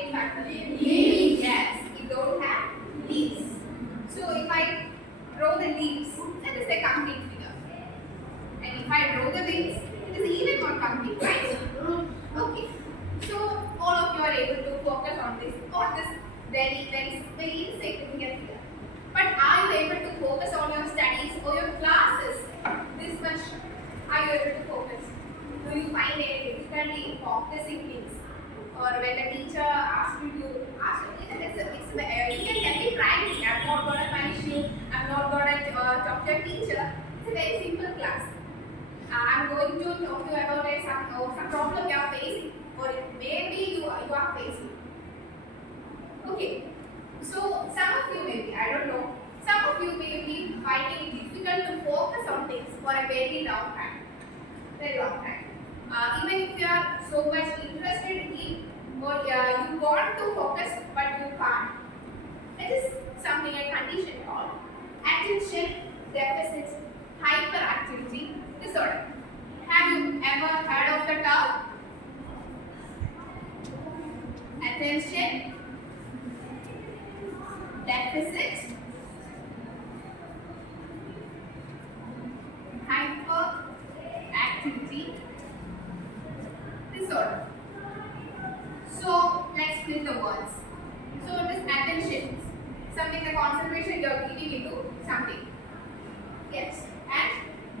main factor? Leaves. Yes, it don't have leaves. So if I draw the leaves, that is a complete figure. And if I draw the wings, it is even more complete, right? Okay. So all of you are able to focus on this very insignificant figure. But are you able to focus on your studies or your classes this much? Are you able to focus? Do you find any difficulty in focusing things? Or when the teacher asks you to ask you, you can tell me frankly, I'm not going to punish you, I'm not going to talk to your teacher. It's a very simple class. I'm going to talk to you about some problem you are facing, or maybe you are facing. Okay. So some of you maybe, I don't know, some of you may be finding it difficult to focus on things for a very long time. Very long time. Even if you are so much interested in or you want to focus but you can't. It is something a condition called attention deficit hyperactivity disorder. Have you ever heard of the term? Attention deficit hyperactivity disorder. So let's split the words. So it is attention, something the concentration you are giving into something. Yes. And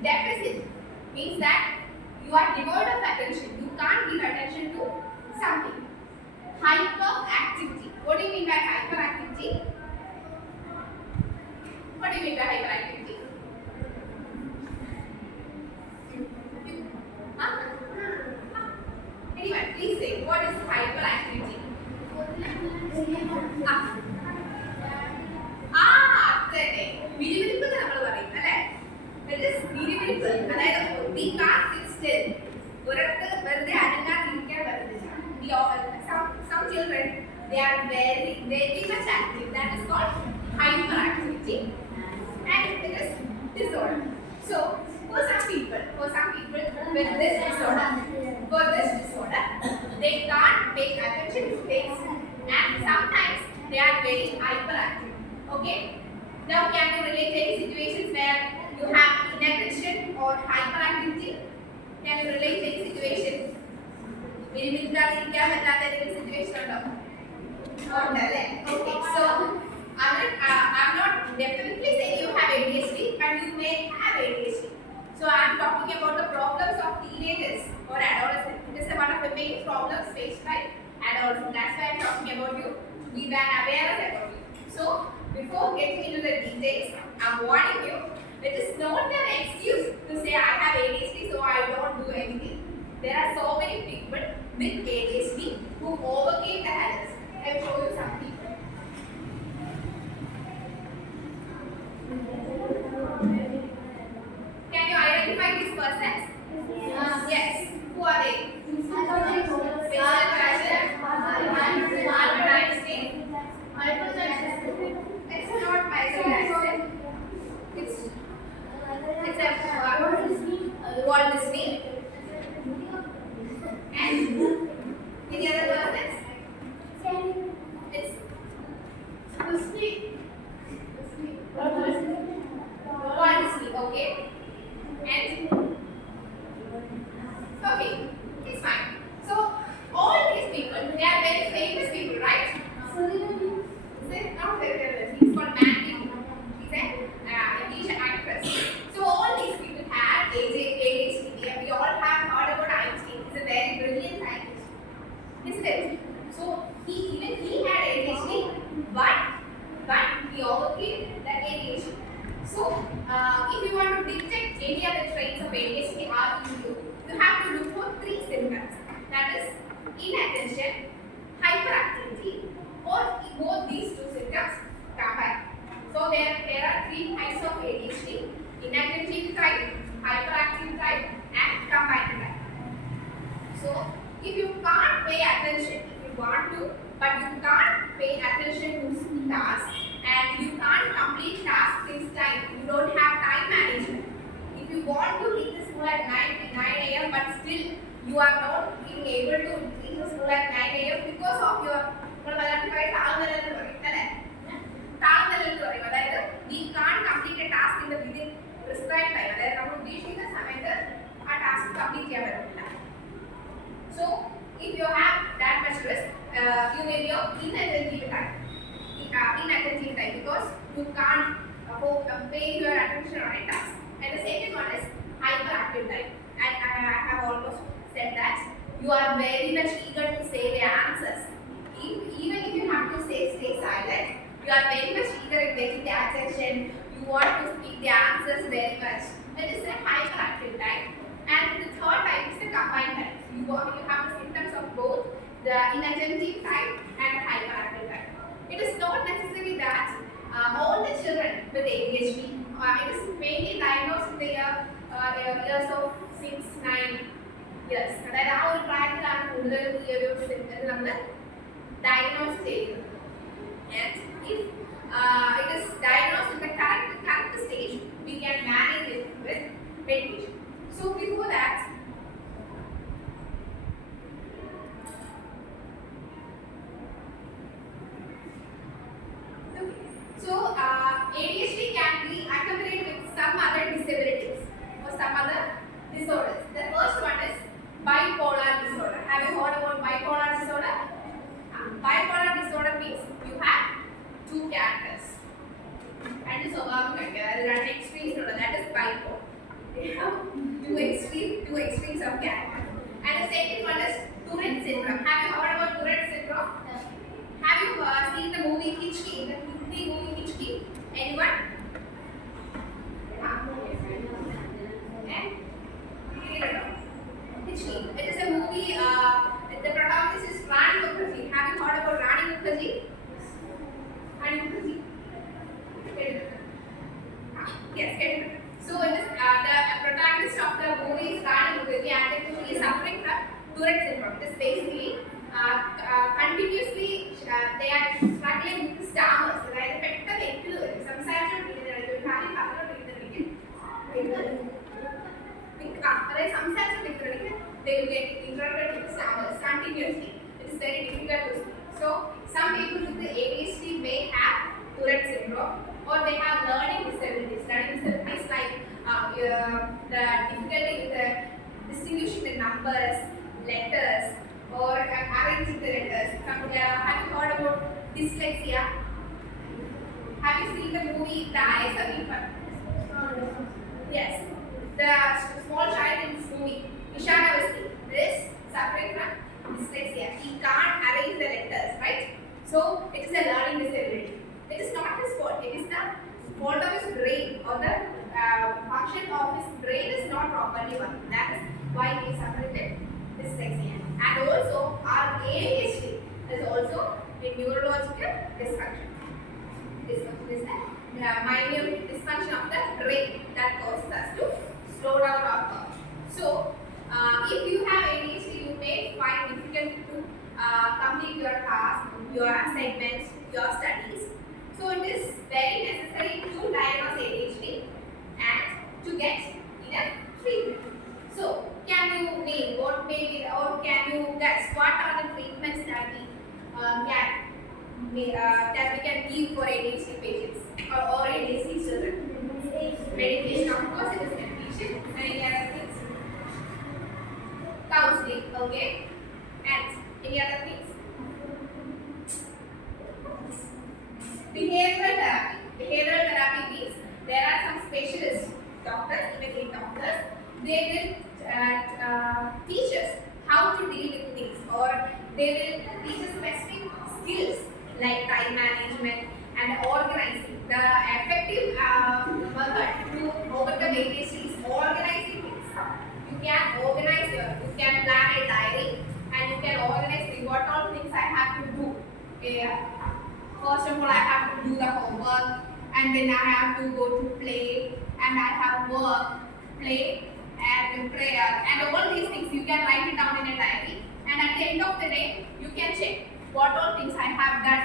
deficit means that you are devoid of attention. You can't give attention to something. Hyperactivity. What do you mean by hyperactivity? What do you mean by hyperactivity? Huh? Anyone, please say what is hyperactivity? Visible നമ്മൾ പറയും അല്ലേ? That is visible. അതായത് we can't sit still. ഒരിടത്ത് വെറുതെ അനങ്ങാതിരിക്കാൻ പറ്റുന്നില്ല. Some children they are very much active. That is called hyperactivity, and it is disorder. So for some people with this disorder, they can't pay attention to things, and sometimes they are very hyperactive. Okay. Now can you relate any situations where you have inattention or hyperactivity? Can you relate any situation? Very മിണ്ടാതിരിക്കാൻ പറ്റാത്ത ഏതെങ്കിലും situation ഉണ്ടോ? ഉണ്ടല്ലേ? Okay. So I'm not definitely saying you have ADHD, but you may have ADHD. So I'm talking about the problems of teenagers or adolescents. It is one of the main problems faced by adolescents. That's why I'm talking about you to be aware about it. So before getting into the details, I'm warning you, it is not an excuse to say I have ADHD so I don't do anything. There are so many people with ADHD who overcame the others. I will show you some people. Can you identify these persons? Yes. Who are they? Albert Einstein. It's not Michael Jackson. It's a Walt Disney. And any other persons? It's Disney. Walt Disney. Okay. And okay, it's fine. So all these people, they are very famous people, right? Not very famous. He's called Mandy. He's an English actress. So all these people have ADHD. We all have heard about Einstein. He's a very brilliant scientist, isn't it? So even he had ADHD, but he overcame that ADHD. So if you want to detect any other traits of ADHD you have to look for 3 symptoms. That is inattention, hyperactivity, or both these 2 symptoms combined. So there are 3 types of ADHD: inattentive type, hyperactive type, and combined type. So if you can't pay attention, if you want to, but you can't pay attention to tasks, and you can't complete tasks in time, you don't have time management. If you want to reach the school at 9 a.m. but still you are not being able to reach the school at 9 a.m. because of your ഉദ്ദേശിക്കുന്ന സമയത്ത് ആ task complete ചെയ്യാൻ പറ്റില്ല. So if you have that much risk, you may be of inattentive type. Inattentive type because you can't pay your attention on a task. And the second one is hyperactive type. And I have almost said that you are very much eager to say the answers. Even if you have to stay silent, you are very much eager in getting the attention. You want to speak the answers very much. That is a hyperactive type. And the third type is the combined type. You have the symptoms of both the inattentive type and the hyperactive type. It is not necessary that all the children with ADHD, it is mainly diagnosed in the years of 6-9 years. അതായത് ആ ഒരു പ്രായത്തിലാണ് കൂടുതലും ഈ ഒരു symptom നമ്മൾ diagnose ചെയ്യുന്നത്. And if it is diagnosed in the correct stage, we can manage it with medication. So before that, ADHD can be accompanied with some other disabilities or some other disorders. The first one is bipolar disorder. Have you heard about bipolar disorder? Bipolar disorder means you have two characters. And the swabhavam there are extremes, that is bipolar. They have two extremes of character. And the second one is Tourette syndrome. Have you heard about Tourette syndrome? Have you seen the movie Hitchki? The Hindi movie Hitchki? Anyone? Hitchki. It is a movie. The protagonist is Rani Mukherjee. Have you heard about Rani Mukherjee? Rani Mukherjee. Yes, so it is the protagonist of the movie is Rani Mukherjee, and the movie is suffering from Tourette syndrome. It is basically continuously they are struggling with stammers. അതായത് പെട്ടെന്ന് എത്തില് വരും സംസാരിച്ചുകൊണ്ടിരിക്കുന്നതിനിടയ്ക്ക് ഒരു കാര്യം പറഞ്ഞുകൊണ്ടിരിക്കുന്നതിനിടയ്ക്ക് അതായത് സംസാരിച്ചുകൊണ്ടിരിക്കുന്നതിനിടയ്ക്ക് they will get interrupted with stammers continuously. It is very difficult to speak. So some people with the ADHD may have Tourette syndrome, or they have learning disabilities. Learning disabilities like the difficulty with the distinguishing the numbers, letters, or arranging the letters. Have you heard about dyslexia? Have you seen the movie The Eyes of Infant? Yes. The small child in this movie, Ishanavasti, is suffering from dyslexia. He can't arrange the letters, right? So it is a learning disability. It is not his fault. It is the fault of his brain, or the function of his brain is not properly working. That is why he is suffering with dyslexia. And also our ADHD is also a neurological dysfunction. Dysfunction is the minute dysfunction of the brain that causes us to slow down our thought. So if you have ADHD, you may find difficult to complete your tasks, your assignments, your studies. So it is very necessary to diagnose ADHD and to get enough treatment. So can you name what may be, or can you guess what are the treatments that we can give for ADHD patients or ADHD children? Medication, of course, it is medication. And any other things? Counseling, okay. And any other things? Behavioral therapy. Behavioral therapy means there are some specialists, doctors, even doctors, they will teach us how to deal with things, or they will teach us specific skills like time management and organizing. The effective method to overcome ADHD is organizing things. You can organize you can plan a diary, and you can organize what all things I have to do. First of all, I have to do the homework, and then I have to go to play, and I have work, play, and prayer, and all these things you can write it down in a diary. And at the end of the day, you can check what all things I have done,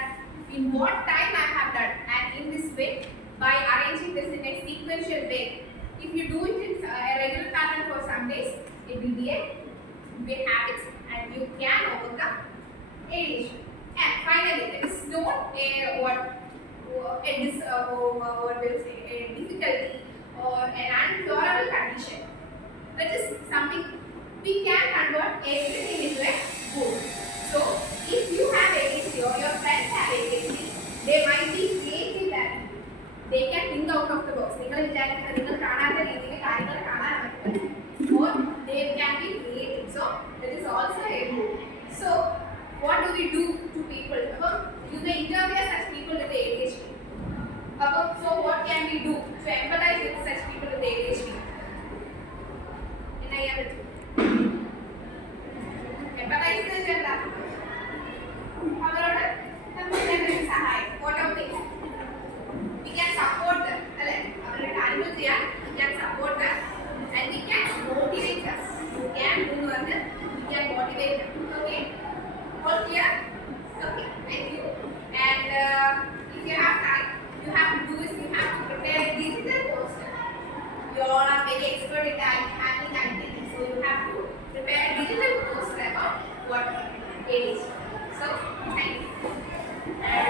in what time I have done, and in this way, by arranging this in a sequential way, if you do it in a regular pattern for some days, it will be a habit, and you can overcome ADHD. And finally, it is not a difficulty or an uncurable condition, which is something we can convert everything into a good. So, if you have ADHD or your friends have ADHD, they might be creative and they can think out of the box. നിങ്ങൾ വിചാരിക്കുന്നത് നിങ്ങൾ കാണാത്ത രീതിയിൽ കാര്യങ്ങൾ കാണാൻ പറ്റും. Or they can be creative. So, that is also a good. So, what do we do to people? You may interview such people with ADHD. So, what can we do to empathize with such people?